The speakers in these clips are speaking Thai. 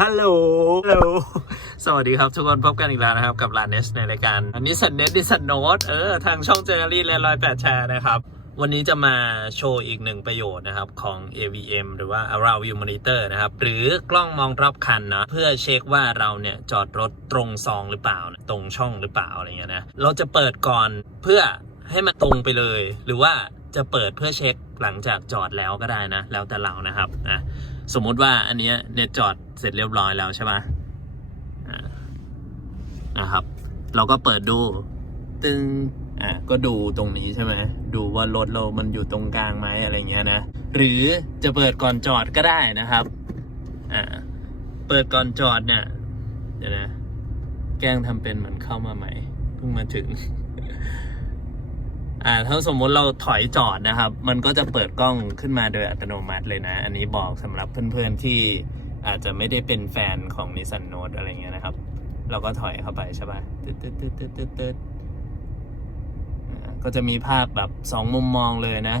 ฮัลโหล ฮัลโหล สวัสดีครับ ทุกคนพบกันอีกแล้วนะครับ กับลานเนสในรายการอันนี้สันเนสดิสันโนตเออ ทางช่องเจอรี่และร้อยแปดแชร์นะครับ วันนี้จะมาโชว์อีกหนึ่งประโยชน์นะครับ ของ AVM หรือว่า Around View Monitor นะครับ หรือกล้องมองรอบคันนะ เพื่อเช็คว่าเราเนี่ย จอดรถตรงซองหรือเปล่า ตรงช่องหรือเปล่าอะไรเงี้ยนะ เราจะเปิดก่อนเพื่อให้มันตรงไปเลย หรือว่าจะเปิดเพื่อเช็ค หลังจากจอดแล้วก็ได้นะ แล้วแต่เรานะครับอะสมมุติว่าอันเนี้ยเนี่ยจอดเสร็จเรียบร้อยแล้วใช่ปะอะนะครับ เราก็เปิดดู ตึงอะก็ดูตรงนี้ใช่ไหมดูว่ารถเรามันอยู่ตรงกลางไหมอะไรเงี้ยนะ หรือจะเปิดก่อนจอดก็ได้นะครับอ่าเปิดก่อนจอดเนี่ยเดี๋ยวนะ แกล้งทำเป็นเหมือนเข้ามาใหม่เพิ่งมาถึง อ่าถ้าสมมติเราถอยจอดนะครับ มันก็จะเปิดกล้องขึ้นมาโดยอัตโนมัติเลยนะ อันนี้บอกสำหรับเพื่อนๆที่อาจจะไม่ได้เป็นแฟนของ Nissan Note อะไรเงี้ยนะครับ เราก็ถอยเข้าไปใช่ป่ะตึ๊ดตึ๊ดตึ๊ดตึ๊ดตึ๊ดก็จะมีภาพแบบสองมุมมองเลยนะ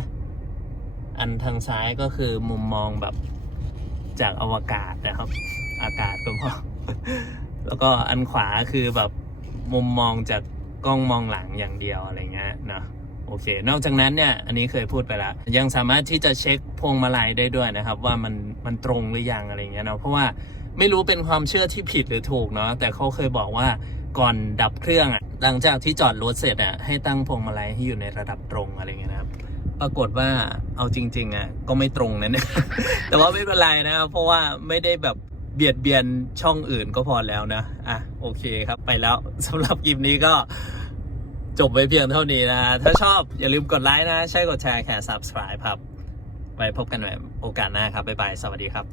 อันทางซ้ายก็คือมุมมองแบบจากอวกาศนะครับ อากาศก็พอแล้วก็อันขวาคือแบบมุมมองจากกล้องมองหลังอย่างเดียวอะไรเงี้ยนะ โอเค นอกจากนั้นเนี่ย อันนี้เคยพูดไปแล้ว ยังสามารถที่จะเช็คพวงมาลัยได้ด้วยนะครับ ว่ามันมันตรงหรือยังอะไรเงี้ยเนาะเพราะว่าไม่รู้เป็นความเชื่อที่ผิดหรือถูกเนาะแต่เขาเคยบอกว่าก่อนดับเครื่องอะหลังจากที่จอดรถเสร็จอะให้ตั้งพวงมาลัยให้อยู่ในระดับตรงอะไรเงี้ยนะครับ ปรากฏว่าเอาจริง ๆอะก็ไม่ตรงนะเนี่ยแต่ว่าไม่เป็นไรนะครับเพราะว่าไม่ได้แบบเบียดเบียนช่องอื่นก็พอแล้วนะ อะ โอเคครับ ไปแล้วสำหรับคลิปนี้ก็ จบไว้เพียงเท่านี้นะ ถ้าชอบอย่าลืมกดไลค์นะ ใช่กดแชร์แค่ subscribe ครับ ไว้พบกันใหม่โอกาสหน้าครับ บ๊ายบาย สวัสดีครับ